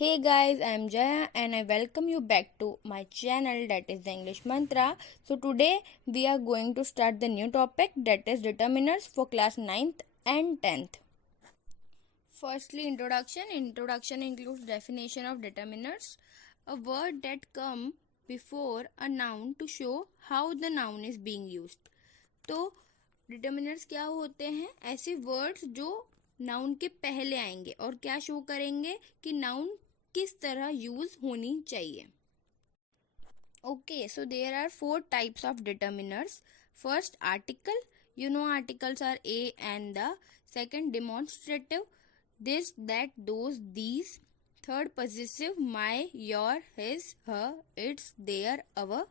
Hey guys, I am Jaya and I welcome you back to my channel, that is the English Mantra. So today we are going to start the new topic, that is determiners for class 9th and 10th. Firstly, introduction. Introduction includes definition of determiners, a word that come before a noun to show how the noun is being used. तो determiners क्या होते हैं? ऐसे words जो noun के पहले आएंगे और क्या शो करेंगे कि नाउन किस तरह यूज होनी चाहिए. Okay, so there are 4 types of determiners. First, article. You know articles are a and the. Second, demonstrative. This, that, those, these. Third, possessive. My, your, his, her, its, their, our.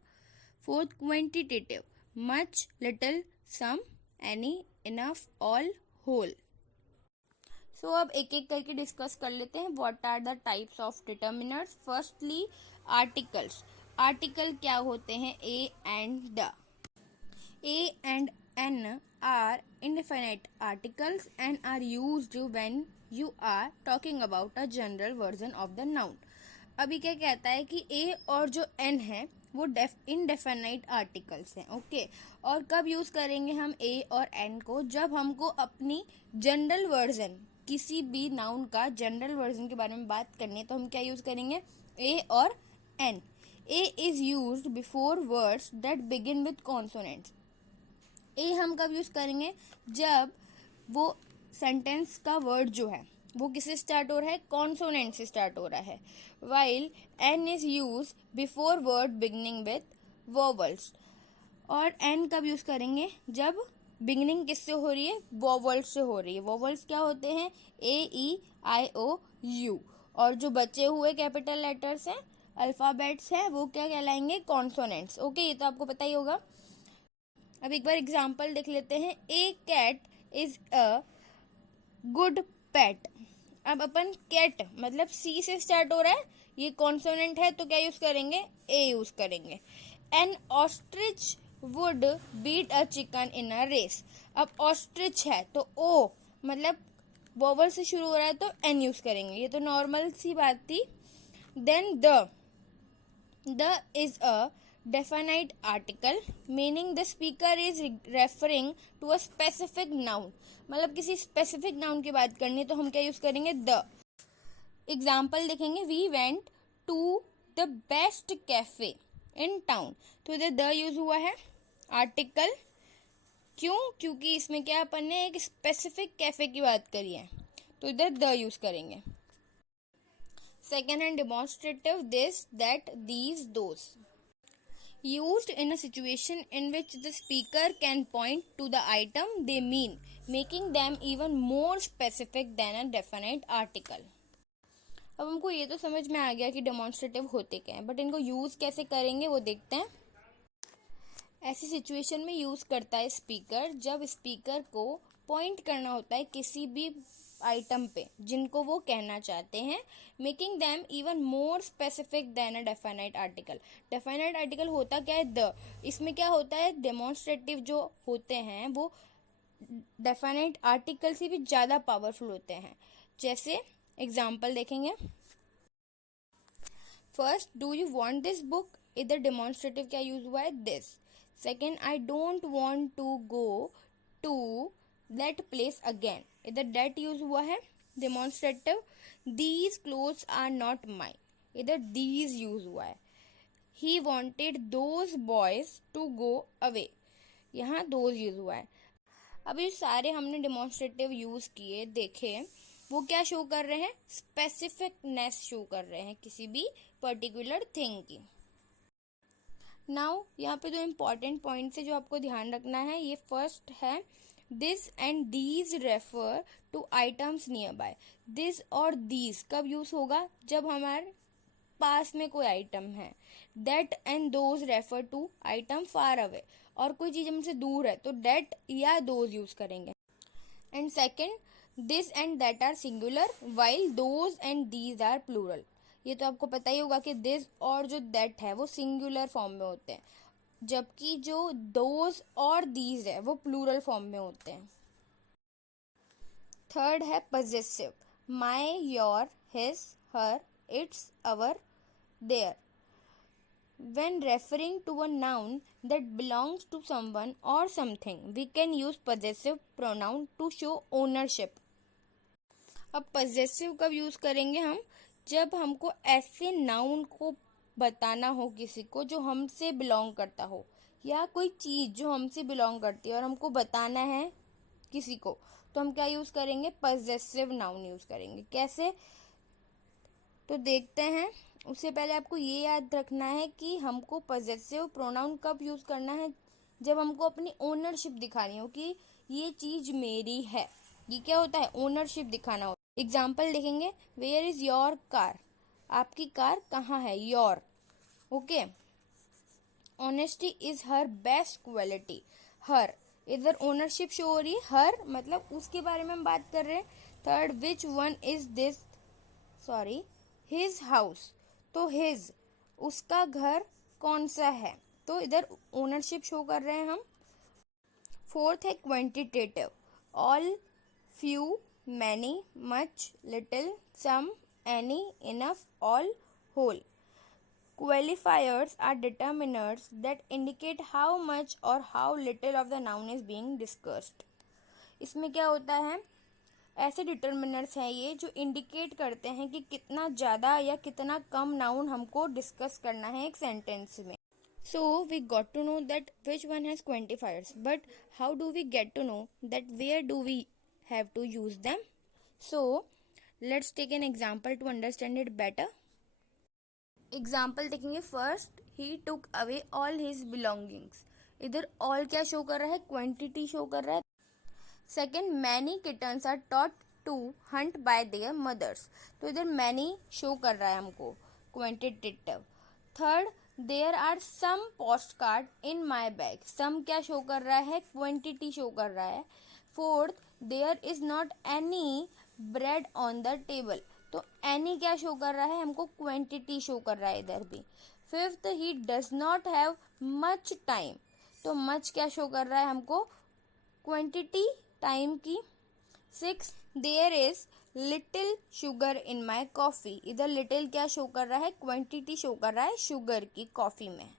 Fourth, quantitative. Much, little, some, any, enough, all, whole. सो अब एक एक करके discuss कर लेते हैं what are the types of determiners. Firstly, articles. Article क्या होते हैं? A and the. A and an are indefinite articles and are used when you are talking about a general version of the noun. अभी क्या कहता है कि ए और जो एन है वो इनडेफिनाइट आर्टिकल्स हैं. ओके, और कब यूज करेंगे हम ए और एन को? जब हमको अपनी जनरल वर्जन, किसी भी नाउन का जनरल वर्जन के बारे में बात करनी है तो हम क्या यूज करेंगे? ए और an. A is used before words that begin with consonants. A हम कब यूज करेंगे? जब वो सेंटेंस का वर्ड जो है वो किससे स्टार्ट हो रहा है? कॉन्सोनेंट से स्टार्ट हो रहा है. While an is use before word beginning with vowels. और एन कब यूज करेंगे? जब बिगिनिंग किससे हो रही है? वोवल्स से हो रही है. वोवल्स क्या होते हैं? ए, ई, आई, ओ, यू. और जो बचे हुए कैपिटल लेटर्स हैं, अल्फाबेट्स हैं, वो क्या कहलाएंगे? कॉन्सोनेंट्स. ओके, ये तो आपको पता ही होगा. अब एक बार एग्जाम्पल देख लेते हैं. ए कैट इज अ गुड पेट. अब अपन कैट मतलब सी से स्टार्ट हो रहा है, ये कॉन्सोनेंट है तो क्या यूज करेंगे? ए यूज करेंगे. An ostrich would beat a chicken in a race. अब ऑस्ट्रिच है तो ओ मतलब वोवल से शुरू हो रहा है तो एन यूज करेंगे. ये तो नॉर्मल सी बात थी. Then the is a definite article meaning the speaker is referring to a specific noun. मतलब किसी स्पेसिफिक नाउन की बात करनी है तो हम क्या यूज करेंगे? द. एग्जाम्पल देखेंगे. We went to the best cafe in town. तो इधर द यूज हुआ है आर्टिकल. क्यों? क्योंकि इसमें क्या अपन ने एक स्पेसिफिक कैफे की बात करी है तो इधर द यूज करेंगे. Second hand demonstrative. This, that, these, those. Used in a situation in which the speaker can point to the item they mean, making them even more specific than a definite article. अब हमको ये तो समझ में आ गया कि demonstrative होते क्या है, बट इनको यूज कैसे करेंगे वो देखते हैं. ऐसी सिचुएशन में यूज करता है स्पीकर जब स्पीकर को पॉइंट करना होता है किसी भी आइटम पे जिनको वो कहना चाहते हैं. Making them even more specific than a definite article. Definite article होता क्या है? द. इसमें क्या होता है? डेमोन्स्ट्रेटिव जो होते हैं वो डेफिनाइट आर्टिकल से भी ज्यादा पावरफुल होते हैं. जैसे एग्जाम्पल देखेंगे. First, do you want this book. इधर डेमोन्स्ट्रेटिव क्या यूज हुआ है? This. Second, I don't want to go to that place again. इधर दैट यूज हुआ है demonstrative. These clothes are not mine. इधर दीज यूज हुआ है. He wanted those boys to go away. यहाँ दोज यूज हुआ है. अब ये सारे हमने डेमोन्स्ट्रेटिव यूज किए, देखे, वो क्या शो कर रहे हैं? स्पेसिफिकनेस शो कर रहे हैं किसी भी पर्टिकुलर थिंग की. नाउ यहाँ पे दो इम्पॉर्टेंट पॉइंट्स है जो आपको ध्यान रखना है. ये फर्स्ट है this and these refer to items nearby. This और दीज कब यूज होगा? जब हमारे पास में कोई आइटम है. That and those refer to item far away. और कोई चीज हमसे दूर है तो दैट या दोज यूज करेंगे. And second, this and that are singular while those and these are plural. ये तो आपको पता ही होगा कि दिस और जो दैट है वो सिंगुलर फॉर्म में होते हैं, जबकि जो दोज और दीज है वो प्लूरल फॉर्म में होते हैं. थर्ड है possessive. My, your, his, her, It's our, their. When referring to a noun that belongs to someone or something, we can use possessive pronoun to show ownership. अब possessive कब use करेंगे हम? जब हमको ऐसे नाउन को बताना हो किसी को जो हमसे बिलोंग करता हो, या कोई चीज जो हमसे बिलोंग करती है और हमको बताना है किसी को, तो हम क्या यूज करेंगे? possessive नाउन यूज करेंगे. कैसे? तो देखते हैं. उससे पहले आपको ये याद रखना है कि हमको पजेसिव प्रोनाउन कब यूज करना है? जब हमको अपनी ओनरशिप दिखानी हो कि ये चीज मेरी है. ये क्या होता है? ओनरशिप दिखाना हो. एग्जाम्पल देखेंगे. Where is your car? आपकी कार कहाँ है? Your. Okay. Honesty is her best quality. Her, इधर ओनरशिप शो हो रही है. हर मतलब उसके बारे में हम बात कर रहे हैं. Third, which one is this, sorry, his house. तो हिज, उसका घर कौन सा है, तो इधर ओनरशिप शो कर रहे हैं हम. फोर्थ है quantitative. All, few, many, much, little, some, any, enough, all, whole. Qualifiers are determiners that indicate how much or how little of the noun is being discussed. इसमें क्या होता है? ऐसे डिटर्मिनर्स हैं ये जो इंडिकेट करते हैं कि कितना ज़्यादा या कितना कम नाउन हमको डिस्कस करना है एक सेंटेंस में. So we got to know that which one has quantifiers, but how do we get to know that where do we have to use them? So let's take an example to understand it better. Example देखेंगे. First, he took away all his belongings. इधर all क्या show कर रहा है? Quantity show कर रहा है. Second, many kittens are taught to hunt by their mothers. तो इधर मैनी शो कर रहा है हमको, quantitative. Third, there are some post card in my bag. Some क्या शो कर रहा है? क्वांटिटी शो कर रहा है. Fourth, there is not any bread on the table. तो एनी क्या शो कर रहा है? हमको क्वांटिटी शो कर रहा है इधर भी. Fifth, he does not have much time. तो मच क्या शो कर रहा है हमको? क्वांटिटी, टाइम की. Six, there is little sugar in my coffee. इधर लिटिल क्या शो कर रहा है? क्वांटिटी शो कर रहा है शुगर की कॉफी में.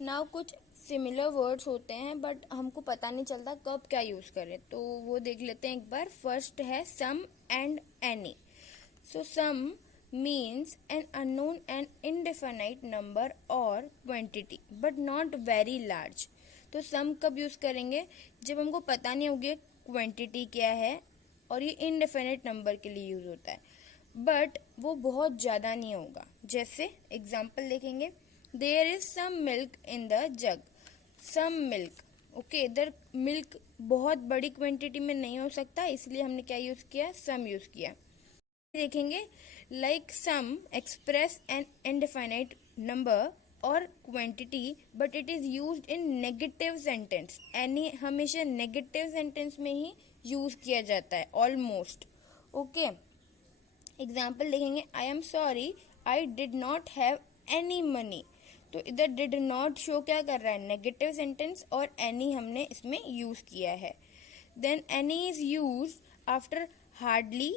नाउ कुछ सिमिलर वर्ड्स होते हैं बट हमको पता नहीं चलता कब क्या यूज करें, तो वो देख लेते हैं एक बार. फर्स्ट है some and any. So some means an unknown and indefinite number or quantity but not very large. तो सम कब यूज करेंगे? जब हमको पता नहीं होगी क्वांटिटी क्या है, और ये इनडेफिनेट नंबर के लिए यूज होता है, बट वो बहुत ज़्यादा नहीं होगा. जैसे एग्जाम्पल देखेंगे. There is some milk in the jug. Some milk. Okay, इधर मिल्क बहुत बड़ी क्वांटिटी में नहीं हो सकता, इसलिए हमने क्या यूज किया? सम यूज किया. देखेंगे. Like some express an indefinite number और quantity but it is used in negative sentence. Any हमेशा नेगेटिव सेंटेंस में ही यूज किया जाता है ऑलमोस्ट. ओके, एग्जाम्पल देखेंगे. I am sorry I did not have any money. तो इधर डिड नॉट शो क्या कर रहा है? नेगेटिव सेंटेंस, और एनी हमने इसमें यूज किया है. Then any is use after hardly,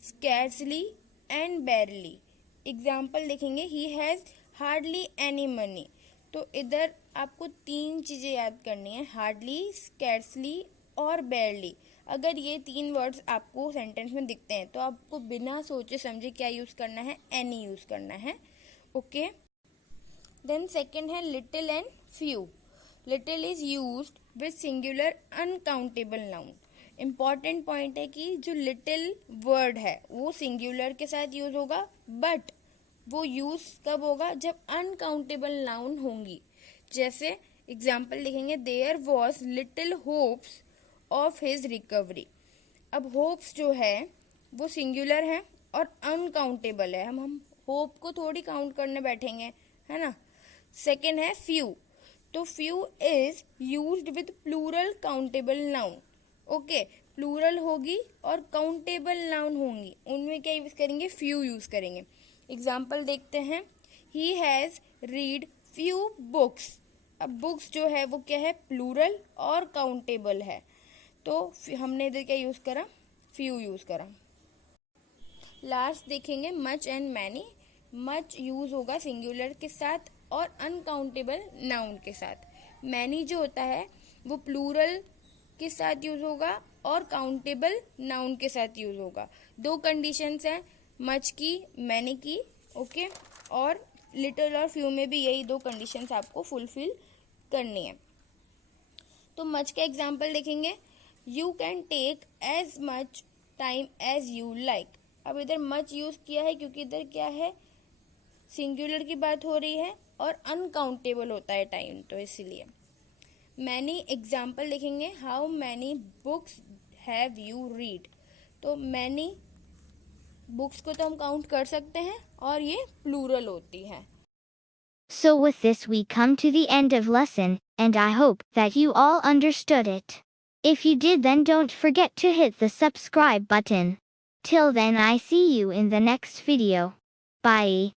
scarcely and barely. Example देखेंगे. He has hardly any money. तो इधर आपको तीन चीजें याद करनी है, हार्डली, स्कैर्सली और बैरली. अगर ये तीन वर्ड्स आपको सेंटेंस में दिखते हैं तो आपको बिना सोचे समझे क्या यूज करना है? एनी यूज करना है. ओके. देन सेकेंड है little and few. Little is used with singular uncountable noun. Important point है कि जो लिटिल वर्ड है वो सिंगुलर के साथ यूज होगा, बट वो यूज कब होगा? जब अनकाउंटेबल नाउन होंगी. जैसे एग्जाम्पल लिखेंगे. There was little hopes of his recovery. अब होप्स जो है वो सिंगुलर है और अनकाउंटेबल है. हम होप को थोड़ी काउंट करने बैठेंगे, है ना. सेकेंड है फ्यू. तो few is used with plural countable noun. Okay, plural होगी और काउंटेबल नाउन होंगी, उनमें क्या यूज करेंगे? फ्यू यूज करेंगे. एग्जाम्पल देखते हैं. He has read few books. अब बुक्स जो है वो क्या है? प्लूरल और काउंटेबल है, तो हमने इधर क्या यूज करा? फ्यू यूज करा. लास्ट देखेंगे much and many. Much use होगा सिंगुलर के साथ और अनकाउंटेबल नाउन के साथ। मैनी जो होता है वो प्लूरल के साथ यूज होगा और काउंटेबल नाउन के साथ यूज होगा। दो कंडीशंस हैं मच की, मैनी की, ओके। और लिटिल और फ्यू में भी यही दो कंडीशंस आपको फुलफिल करनी है। तो मच का एग्जाम्पल देखेंगे, you can take as much time as you like. अब इधर मच यूज किया है क्योंकि इधर क्या है, सिंगुलर की बात हो रही है और अनकाउंटेबल होता है टाइम, तो इसीलिए। मैनी एग्जाम्पल देखेंगे, how many books have you read. तो मैनी बुक्स को तो हम काउंट कर सकते हैं और ये प्लूरल होती है। So with this we come to the end of lesson, and I hope that you all understood it. If you did, then don't forget to hit the subscribe button. Till then, I see you in the next video. Bye.